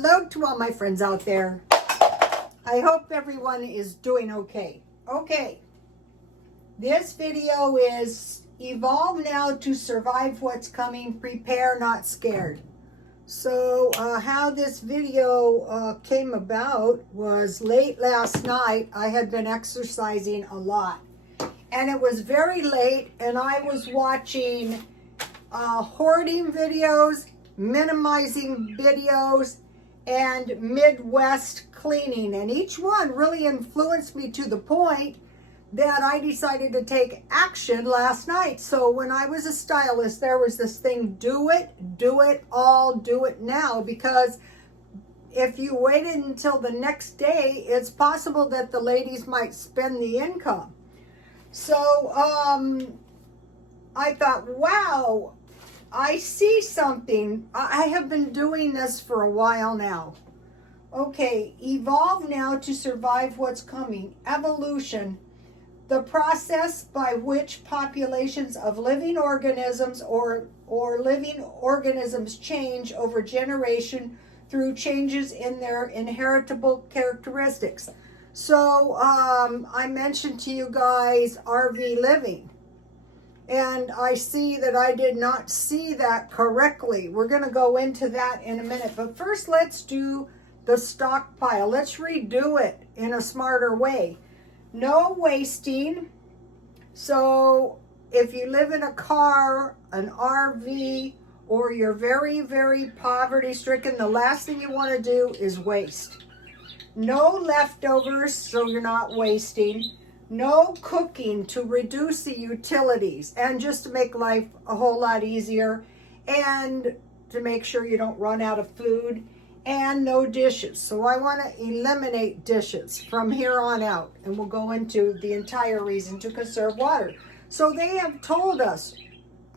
Hello to all my friends out there. I hope everyone is doing okay. Okay, this video is Evolve Now to Survive What's Coming, Prepare Not Scared. So how this video came about was late last night. I had been exercising a lot and it was very late and I was watching hoarding videos, minimizing videos, and Midwest cleaning, and each one really influenced me to the point that I decided to take action last night. So when I was a stylist, there was this thing, do it now, because if you waited until the next day, it's possible that the ladies might spend the income. So I thought, wow, I see something. I have been doing this for a while now. Okay, evolve now to survive what's coming. Evolution, the process by which populations of living organisms or living organisms change over generation through changes in their inheritable characteristics. So I mentioned to you guys RV living. And I see that I did not see that correctly. We're going to go into that in a minute. But first, let's do the stockpile. Let's redo it in a smarter way. No wasting. So if you live in a car, an RV, or you're very, very poverty stricken, the last thing you want to do is waste. No leftovers, so you're not wasting. No cooking to reduce the utilities and just to make life a whole lot easier and to make sure you don't run out of food, and no dishes. So I want to eliminate dishes from here on out, and we'll go into the entire reason to conserve water. So they have told us,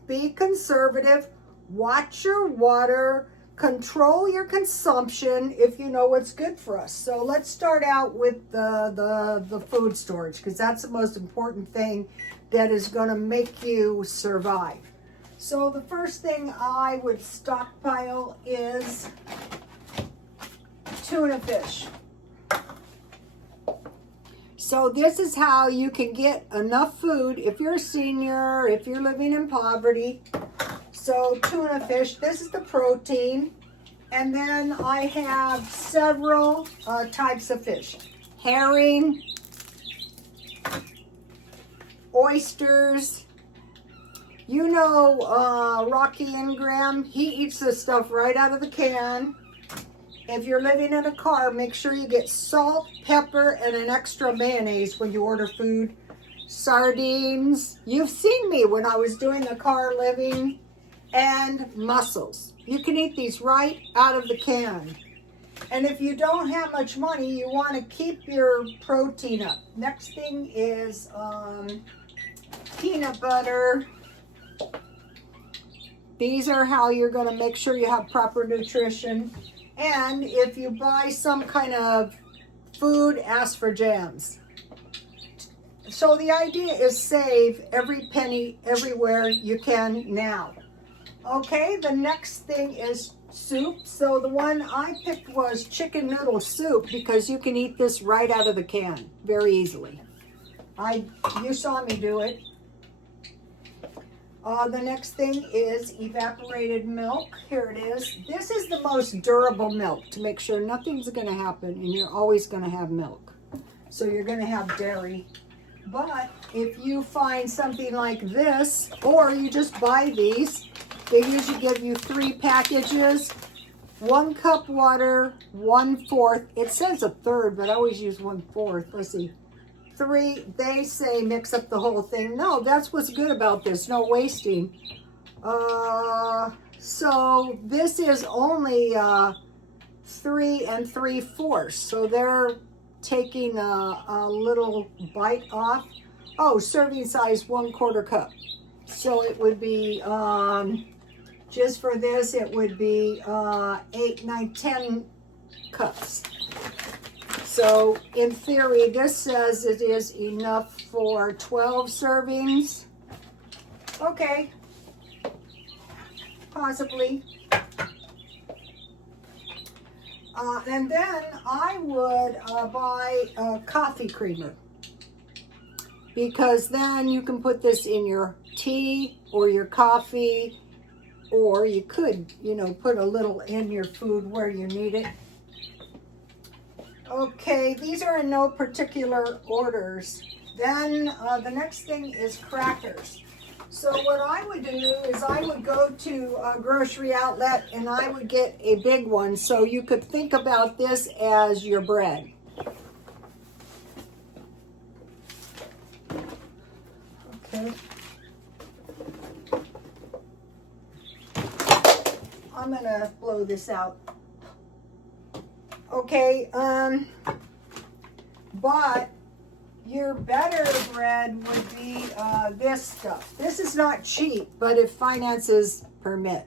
be conservative, watch your water, control your consumption if you know what's good for us. So let's start out with the food storage, because that's the most important thing that is going to make you survive. So the first thing I would stockpile is tuna fish. So this is how you can get enough food if you're a senior, if you're living in poverty. So tuna fish, this is the protein. And then I have several types of fish. Herring, oysters. You know Rocky Ingram, he eats this stuff right out of the can. If you're living in a car, make sure you get salt, pepper, and an extra mayonnaise when you order food. Sardines, you've seen me when I was doing the car living. And mussels. You can eat these right out of the can. And if you don't have much money, you want to keep your protein up. Next thing is peanut butter. These are how you're going to make sure you have proper nutrition. And if you buy some kind of food, ask for jams. So the idea is save every penny everywhere you can now. Okay, the next thing is soup. So the one I picked was chicken noodle soup, because you can eat this right out of the can very easily. You saw me do it. The next thing is evaporated milk. Here it is. This is the most durable milk to make sure nothing's going to happen, and you're always going to have milk. So you're going to have dairy. But if you find something like this, or you just buy these, they usually give you 3 packages, 1 cup water, 1/4. It says 1/3, but I always use 1/4. Let's see. 3, they say mix up the whole thing. No, that's what's good about this. No wasting. So this is only 3 3/4. So they're taking a little bite off. Oh, serving size 1/4 cup. So it would be... just for this, it would be 8, 9, 10 cups. So in theory, this says it is enough for 12 servings. Okay, possibly. And then I would buy a coffee creamer, because then you can put this in your tea or your coffee, or you could, you know, put a little in your food where you need it. Okay, these are in no particular orders. Then the next thing is crackers. So what I would do is I would go to a grocery outlet and I would get a big one, so you could think about this as your bread. Okay. I'm gonna blow this out. Okay, but your better bread would be this stuff. This is not cheap, but if finances permit.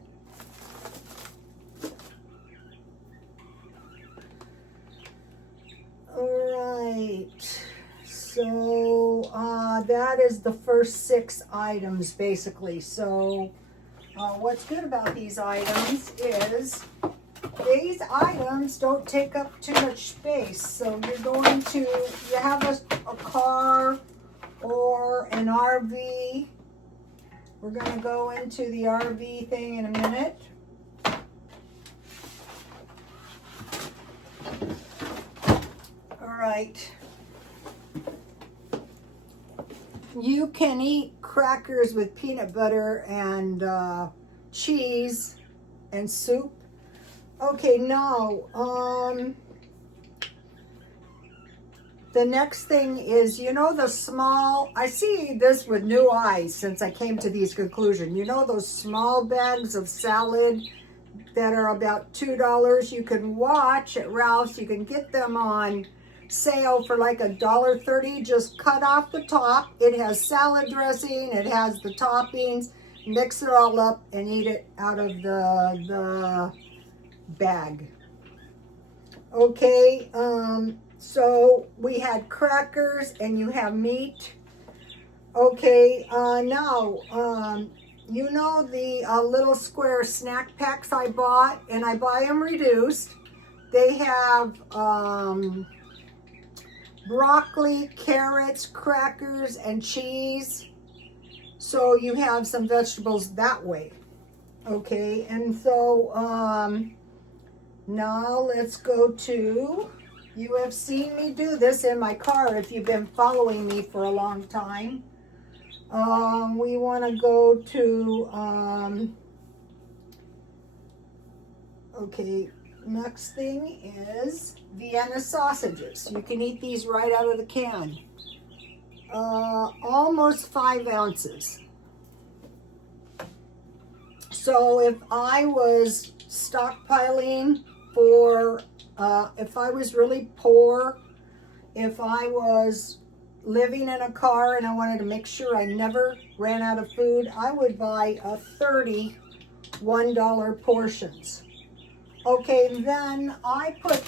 All right, so that is the first 6 items basically. So what's good about these items is these items don't take up too much space. So you're going to, you have a car or an RV. We're going to go into the RV thing in a minute. All right. You can eat crackers with peanut butter and cheese and soup. Okay, now, the next thing is, you know, the small, I see this with new eyes since I came to these conclusions. You know those small bags of salad that are about $2? You can watch at Ralph's, you can get them on sale for like $1.30. Just cut off the top. It has salad dressing, it has the toppings. Mix it all up and eat it out of the bag. Okay, so we had crackers and you have meat. Okay, now, you know the little square snack packs I bought, and I buy them reduced. They have broccoli, carrots, crackers, and cheese. So you have some vegetables that way. Okay, and so now let's go to, you have seen me do this in my car if you've been following me for a long time. We want to go to, okay, next thing is Vienna sausages. You can eat these right out of the can. Almost 5 ounces. So if I was stockpiling for, if I was really poor, if I was living in a car and I wanted to make sure I never ran out of food, I would buy 30 $1 portions. Okay, then I put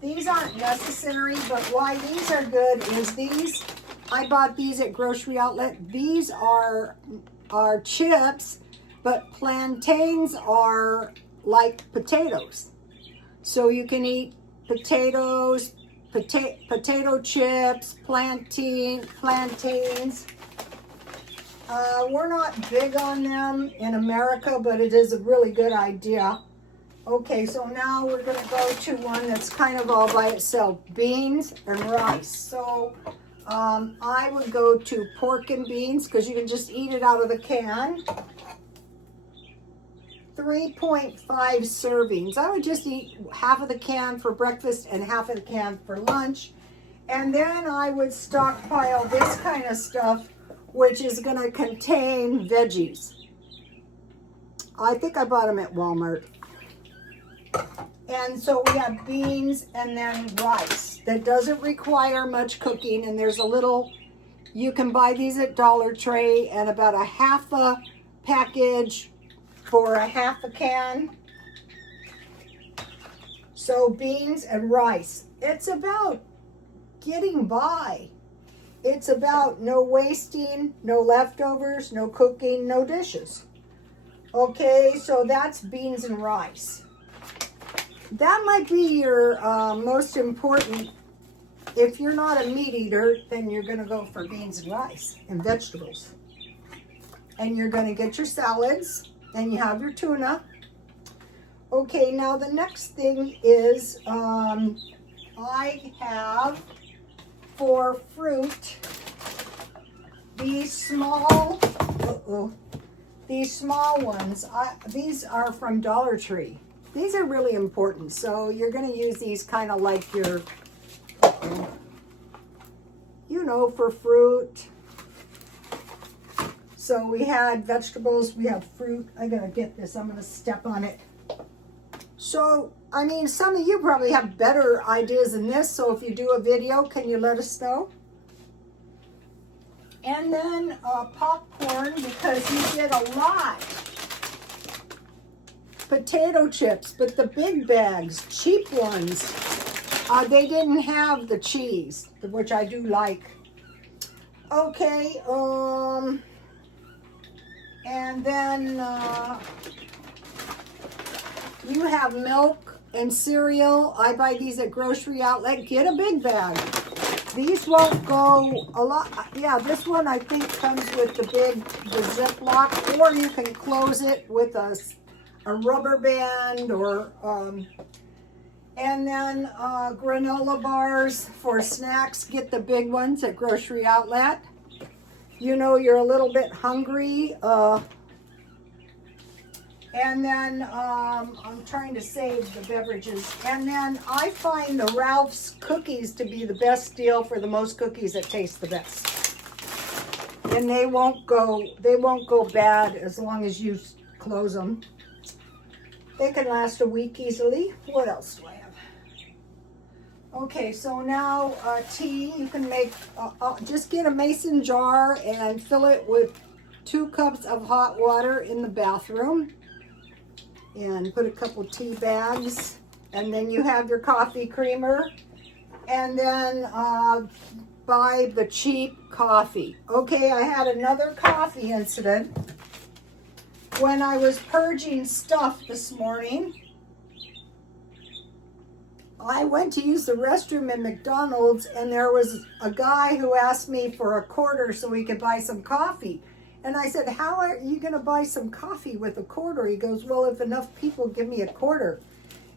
these aren't necessary, but why these are good is these, I bought these at grocery outlet. These are chips, but plantains are like potatoes. So you can eat potatoes, potato chips, plantains. We're not big on them in America, but it is a really good idea. Okay, so now we're going to go to one that's kind of all by itself, beans and rice. So I would go to pork and beans because you can just eat it out of the can. 3.5 servings. I would just eat half of the can for breakfast and half of the can for lunch. And then I would stockpile this kind of stuff, which is going to contain veggies. I think I bought them at Walmart. And so we have beans and then rice. That doesn't require much cooking, and there's a little, you can buy these at Dollar Tree, and about a half a package for a half a can. So beans and rice. It's about getting by. It's about no wasting, no leftovers, no cooking, no dishes. Okay, so that's beans and rice. that might be your most important. If you're not a meat eater, then you're going to go for beans and rice and vegetables. And you're going to get your salads, and you have your tuna. Okay, now the next thing is I have for fruit these small, these small ones. These are from Dollar Tree. These are really important. So you're going to use these kind of like your, you know, for fruit. So we had vegetables, we have fruit. I gotta get this, I'm gonna step on it. So, I mean, some of you probably have better ideas than this, so if you do a video, can you let us know? And then popcorn, because you get a lot. Potato chips, but the big bags, cheap ones, they didn't have the cheese, which I do like. Okay, and then you have milk and cereal. I buy these at grocery outlet. Get a big bag. These won't go a lot. Yeah, this one I think comes with the Ziploc, or you can close it with a rubber band, or and then granola bars for snacks. Get the big ones at grocery outlet. You know you're a little bit hungry. And then I'm trying to save the beverages. And then I find the Ralph's cookies to be the best deal for the most cookies that taste the best. And they won't go bad as long as you close them. They can last a week easily. What else do I have? Okay, so now tea, you can make, just get a mason jar and fill it with 2 cups of hot water in the bathroom. And put a couple tea bags. And then you have your coffee creamer. And then buy the cheap coffee. Okay, I had another coffee incident. When I was purging stuff this morning, I went to use the restroom in McDonald's, and there was a guy who asked me for a quarter so he could buy some coffee. And I said, how are you going to buy some coffee with a quarter? He goes, well, if enough people give me a quarter.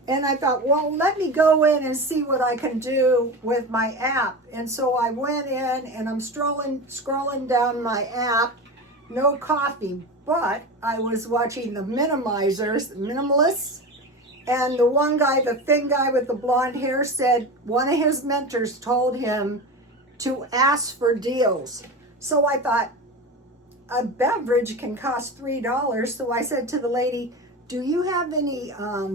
And I thought, well, let me go in and see what I can do with my app. And so I went in, and I'm scrolling down my app, no coffee, but I was watching the minimalists. And the one guy, the thin guy with the blonde hair, said one of his mentors told him to ask for deals. So I thought, a beverage can cost $3. So I said to the lady, do you have any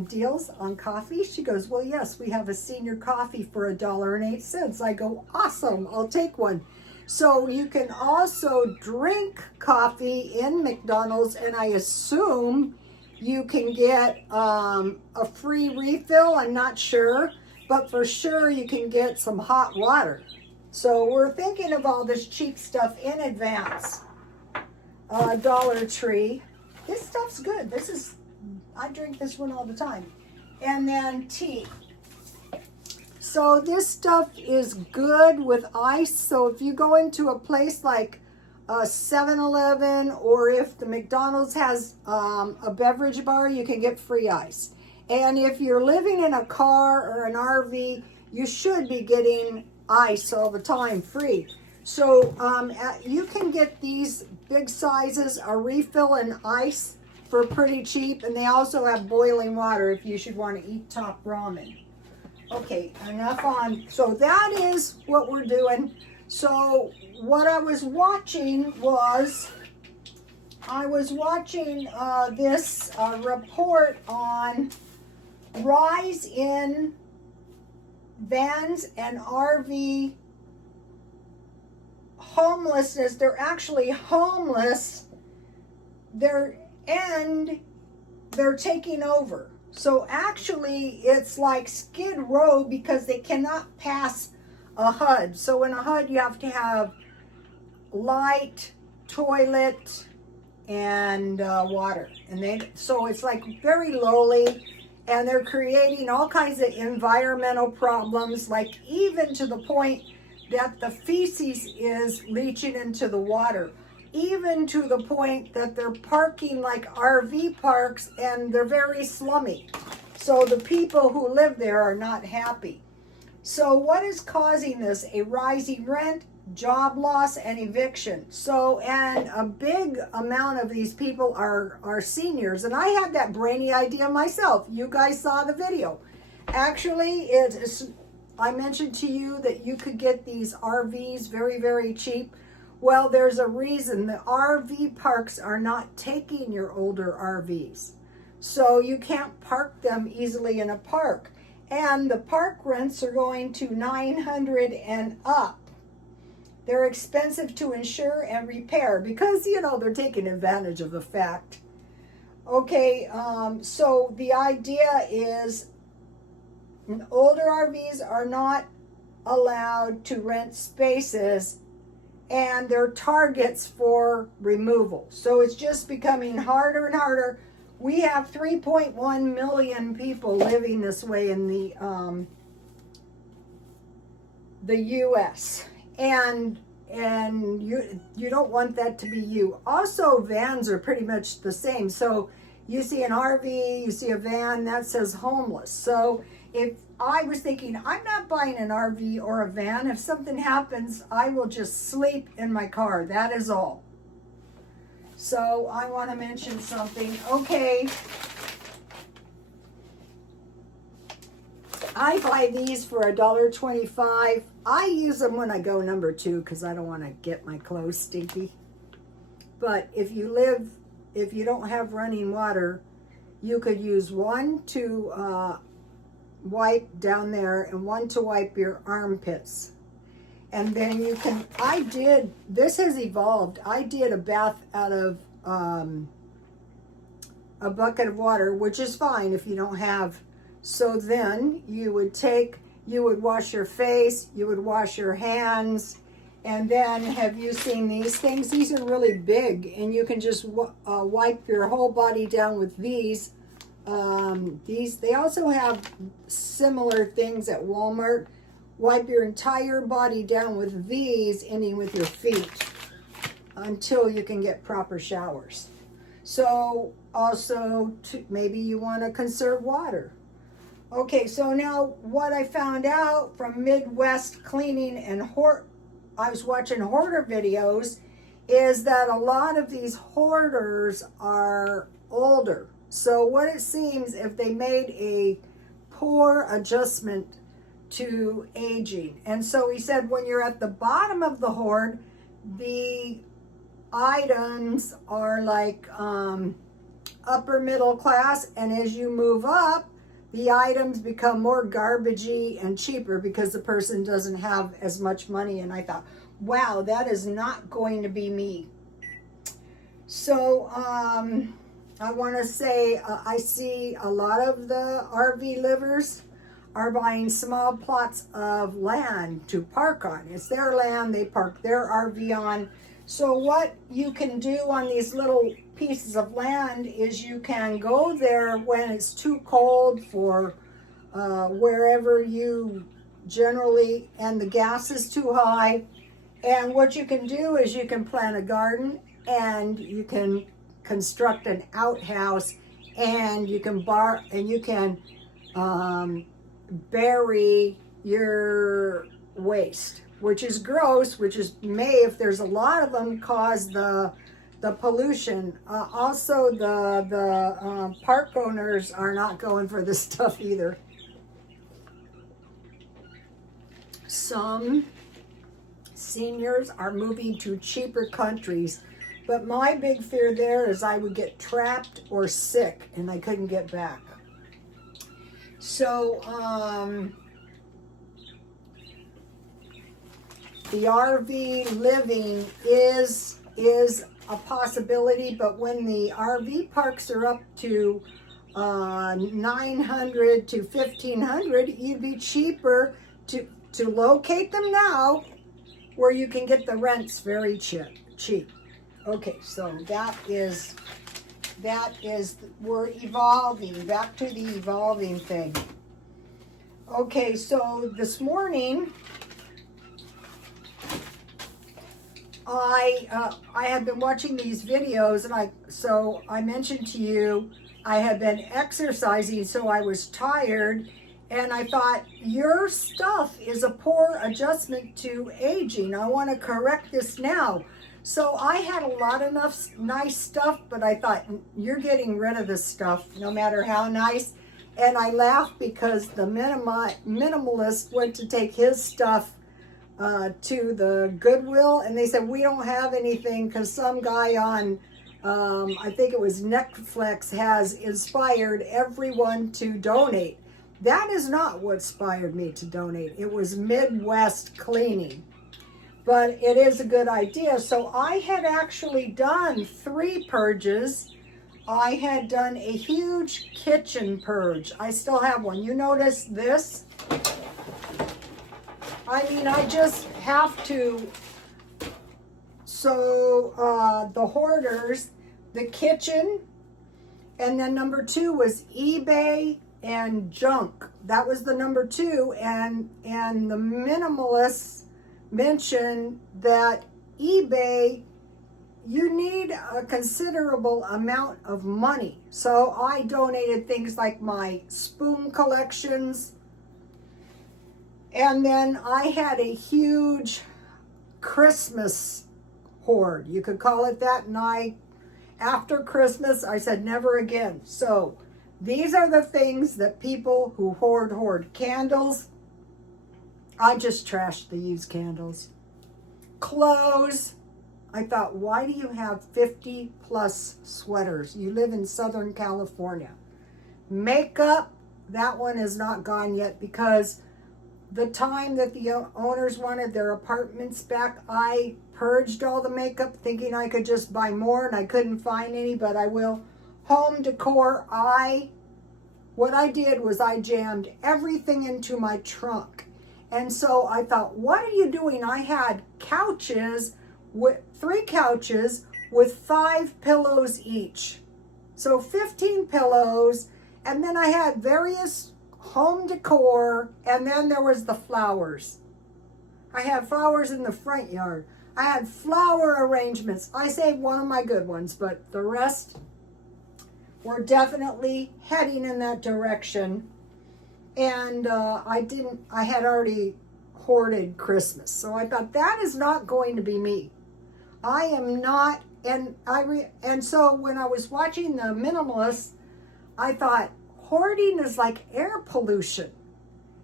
deals on coffee? She goes, well, yes, we have a senior coffee for $1.08. I go, awesome, I'll take one. So you can also drink coffee in McDonald's, and I assume you can get a free refill. I'm not sure, but for sure you can get some hot water. So we're thinking of all this cheap stuff in advance. Dollar Tree. This stuff's good. I drink this one all the time. And then tea. So this stuff is good with ice. So if you go into a place like 7-Eleven, or if the McDonald's has a beverage bar, you can get free ice. And if you're living in a car or an RV, you should be getting ice all the time, free. So you can get these big sizes, a refill and ice for pretty cheap. And they also have boiling water if you should want to eat top ramen. Okay, enough on. So that is what we're doing. So what I was watching was, this report on rise in vans and RV homelessness. They're actually homeless. They're taking over. So actually it's like Skid Row because they cannot pass a HUD. So in a HUD you have to have light, toilet, and water. So it's like very lowly. and they're creating all kinds of environmental problems, like even to the point that the feces is leaching into the water, even to the point that they're parking like RV parks, and they're very slummy. So the people who live there are not happy. So what is causing this? A rising rent, job loss, and eviction. So, and a big amount of these people are seniors. And I had that brainy idea myself. You guys saw the video. Actually, I mentioned to you that you could get these RVs very, very cheap. Well, there's a reason. The RV parks are not taking your older RVs. So you can't park them easily in a park. And the park rents are going to $900 and up. They're expensive to insure and repair because, you know, they're taking advantage of the fact. Okay, so the idea is older RVs are not allowed to rent spaces, and they're targets for removal. So it's just becoming harder and harder. We have 3.1 million people living this way in the U.S. And you don't want that to be you. Also, vans are pretty much the same. So you see an RV, you see a van, that says homeless. So if I was thinking, I'm not buying an RV or a van. If something happens, I will just sleep in my car. That is all. So I want to mention something. Okay. I buy these for $1.25. I use them when I go number 2 because I don't want to get my clothes stinky. But if you don't have running water, you could use one to wipe down there and one to wipe your armpits. And then you can, this has evolved. I did a bath out of a bucket of water, which is fine if you don't have. So then you would wash your face, you would wash your hands, and then have you seen these things? These are really big, and you can just wipe your whole body down with these. They also have similar things at Walmart. Wipe your entire body down with these, ending with your feet, until you can get proper showers. So also, maybe you want to conserve water. Okay, so now what I found out from Midwest Cleaning and I was watching hoarder videos, is that a lot of these hoarders are older. So what it seems, if they made a poor adjustment to aging. And so he said when you're at the bottom of the hoard, the items are like upper middle class, and as you move up, the items become more garbagey and cheaper because the person doesn't have as much money. And I thought, wow, that is not going to be me. So I want to say I see a lot of the RV livers are buying small plots of land to park on. It's their land, they park their RV on. So what you can do on these little pieces of land is you can go there when it's too cold for wherever you generally, and the gas is too high. And what you can do is you can plant a garden, and you can construct an outhouse, and you can bury your waste, which is gross, which may, if there's a lot of them, cause the pollution. Also, the park owners are not going for this stuff either. Some seniors are moving to cheaper countries, but my big fear there is I would get trapped or sick and I couldn't get back. So the RV living is a possibility, but when the RV parks are up to $900 to $1,500, it'd be cheaper to locate them now, where you can get the rents very cheap. Okay, so that is we're evolving, back to the evolving thing. Okay, so this morning, I had been watching these videos, and I mentioned to you, I had been exercising, so I was tired, and I thought, your stuff is a poor adjustment to aging. I want to correct this now. So I had a lot of nice stuff, but I thought, you're getting rid of this stuff, no matter how nice. And I laughed because the minimalist went to take his stuff to the Goodwill, and they said, we don't have anything because some guy on, I think it was Netflix, has inspired everyone to donate. That is not what inspired me to donate. It was Midwest cleaning. But it is a good idea. So I had actually done 3 purges. I had done a huge kitchen purge. I still have one. You notice this? I mean, I just have to. So the hoarders, the kitchen, and then number 2 was eBay and junk. That was the number 2, and the minimalists mentioned that eBay, you need a considerable amount of money. So I donated things like my spoon collections, and then I had a huge Christmas hoard. You could call it that. And after Christmas, I said never again. So these are the things that people who hoard. Candles. I just trashed the used candles. Clothes. I thought, why do you have 50 plus sweaters? You live in Southern California. Makeup. That one is not gone yet because the time that the owners wanted their apartments back, I purged all the makeup thinking I could just buy more, and I couldn't find any, but I will. Home decor, what I did was I jammed everything into my trunk. And so I thought, what are you doing? I had 3 couches with 5 pillows each. So 15 pillows, and then I had various home decor, and then there was the flowers. I had flowers in the front yard. I had flower arrangements. I saved one of my good ones, but the rest were definitely heading in that direction. And I had already hoarded Christmas. So I thought, that is not going to be me. I am not, and so when I was watching the minimalists, I thought, hoarding is like air pollution.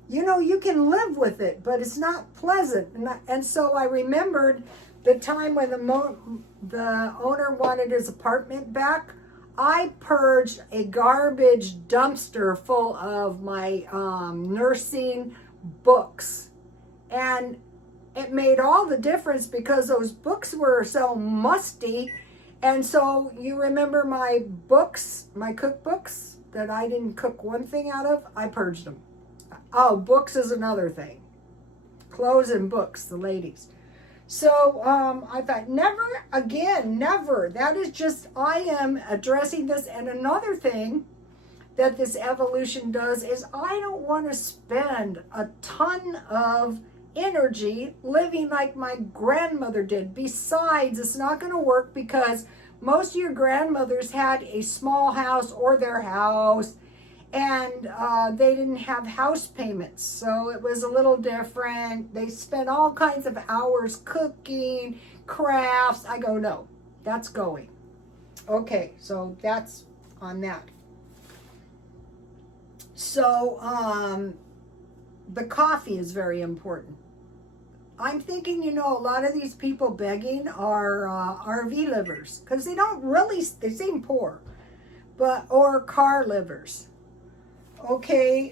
You know, you can live with it, but it's not pleasant. And so I remembered the time when the owner wanted his apartment back. I purged a garbage dumpster full of my nursing books. And it made all the difference because those books were so musty. And so you remember my books, my cookbooks that I didn't cook one thing out of? I purged them. Oh, books is another thing. Clothes and books, the ladies. So I thought, never again, never. That is just, I am addressing this. And another thing that this evolution does is I don't want to spend a ton of energy living like my grandmother did. Besides, it's not going to work because most of your grandmothers had a small house or their house, and they didn't have house payments, so it was a little different. They spent all kinds of hours cooking, crafts. I go, no, that's going. Okay, so that's on that. So the coffee is very important. I'm thinking, you know, a lot of these people begging are RV livers because they don't really, they seem poor, or car livers. Okay,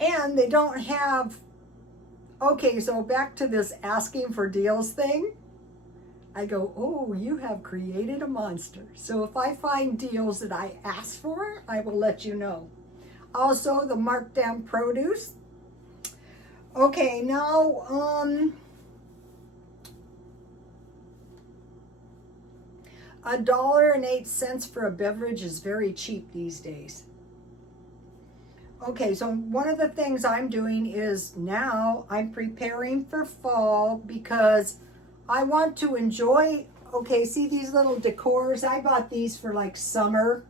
and they don't have, okay, so back to this asking for deals thing. I go, oh, you have created a monster. So if I find deals that I asked for, I will let you know. Also, the marked down produce. Okay, now, $1.08 for a beverage is very cheap these days. Okay, so one of the things I'm doing is now I'm preparing for fall because I want to enjoy, okay, see these little decors? I bought these for like summer.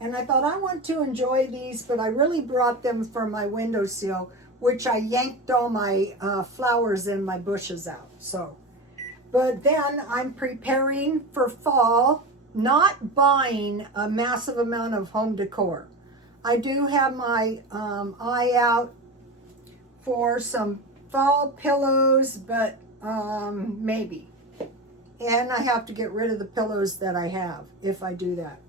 And I thought I want to enjoy these, but I really brought them for my windowsill, which I yanked all my flowers and my bushes out. So, but then I'm preparing for fall, not buying a massive amount of home decor. I do have my eye out for some fall pillows, but maybe. And I have to get rid of the pillows that I have if I do that.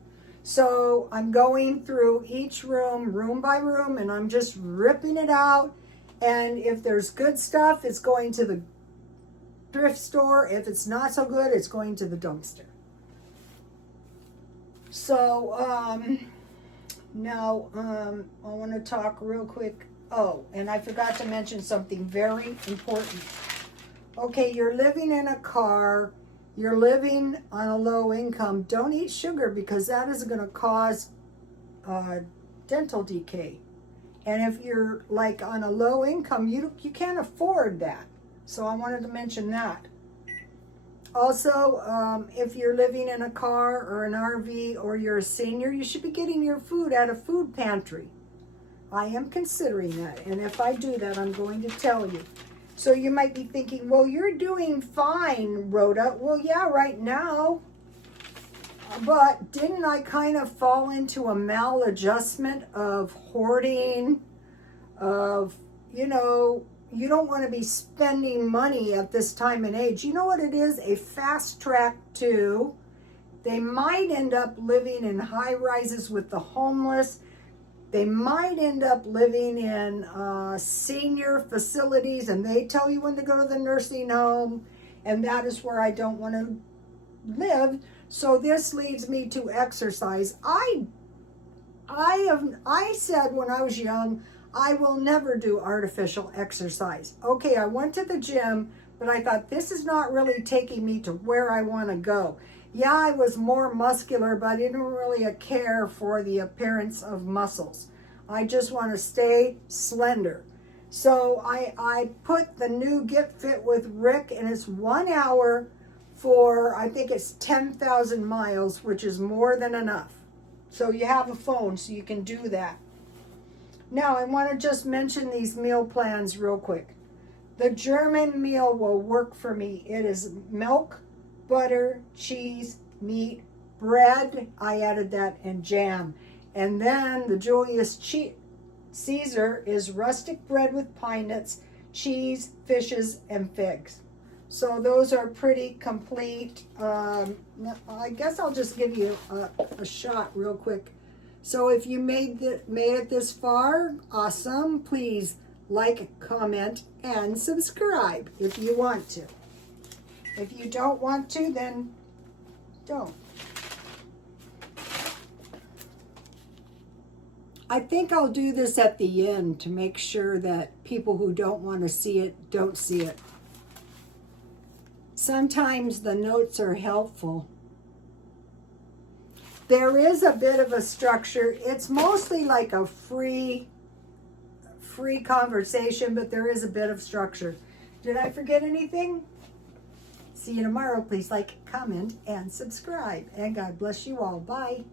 So I'm going through each room, room by room, and I'm just ripping it out. And if there's good stuff, it's going to the thrift store. If it's not so good, it's going to the dumpster. So now I want to talk real quick. Oh, and I forgot to mention something very important. Okay, you're living in a car. You're living on a low income. Don't eat sugar because that is going to cause dental decay. And if you're like on a low income, you can't afford that. So I wanted to mention that. Also, if you're living in a car or an RV or you're a senior, you should be getting your food at a food pantry. I am considering that. And if I do that, I'm going to tell you. So you might be thinking, well, you're doing fine, Rhoda. Well, yeah, right now. But didn't I kind of fall into a maladjustment of hoarding, of, you know, you don't want to be spending money at this time and age. You know what it is? A fast track to, they might end up living in high rises with the homeless. They might end up living in senior facilities, and they tell you when to go to the nursing home, and that is where I don't want to live. So this leads me to exercise. I said when I was young, I will never do artificial exercise. Okay, I went to the gym, but I thought this is not really taking me to where I want to go. Yeah, I was more muscular, but I didn't really care for the appearance of muscles. I just want to stay slender. So I put the new Get Fit with Rick, and it's 1 hour for, I think it's 10,000 miles, which is more than enough. So you have a phone, so you can do that. Now, I want to just mention these meal plans real quick. The German meal will work for me. It is milk, butter, cheese, meat, bread, I added that, and jam. And then the Julius Caesar is rustic bread with pine nuts, cheese, fishes, and figs. So those are pretty complete. I guess I'll just give you a shot real quick. So if you made it this far, awesome. Please like, comment, and subscribe if you want to. If you don't want to, then don't. I think I'll do this at the end to make sure that people who don't want to see it don't see it. Sometimes the notes are helpful. There is a bit of a structure. It's mostly like a free conversation, but there is a bit of structure. Did I forget anything? See you tomorrow. Please like, comment, and subscribe. And God bless you all. Bye.